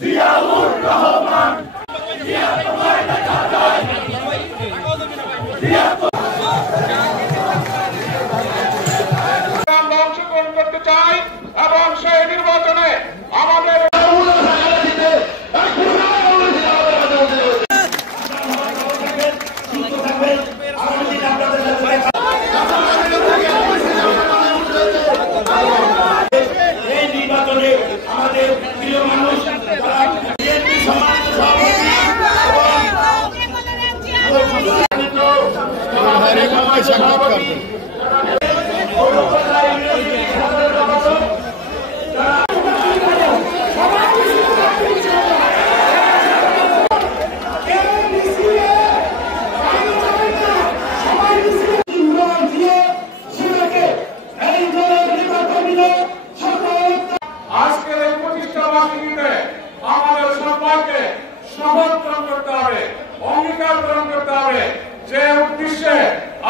জিয়াউর রহমান আমরা অংশগ্রহণ করতে চাই এবং সেই নির্বাচনে আমাদের এই নির্বাচনে আমাদের প্রিয় মানুষ আজকের এই প্রতিষ্ঠাবাসীতে আমাদের সবাইকে সমর্থন করতে হবে, অঙ্গীকার গ্রহণ করতে হবে যে উদ্দেশ্যে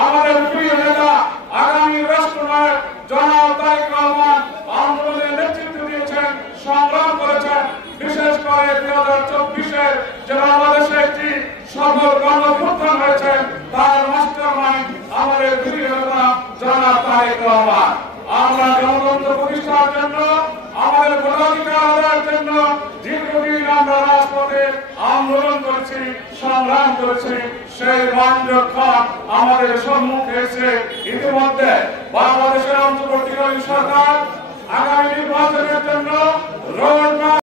আমাদের প্রিয় নেতা আগামী রাষ্ট্রনায়ক জনাব তারেক রহমান আন্দোলনের নেতৃত্ব দিয়েছেন, সংগ্রাম করেছেন। বিশেষ করে 2024-এর যে বাংলাদেশে একটি সফল গণঅভ্যুত্থান হয়েছে তার মাস্টার মাইন্ড আমাদের প্রিয় নেতা জনাব তারেক রহমান। আমরা গণতন্ত্র প্রতিষ্ঠার জন্য, আমাদের ভোটাধিকার আদায়ের জন্য দীর্ঘদিন আমরা রাজপথে আন্দোলন করেছি, সংগ্রাম করেছি। সেই মান রক্ষা আমাদের সম্মুখে এসে ইতিমধ্যে বাংলাদেশের অন্তর্বর্তীকালীন সরকার আগামী নির্বাচনের জন্য রোড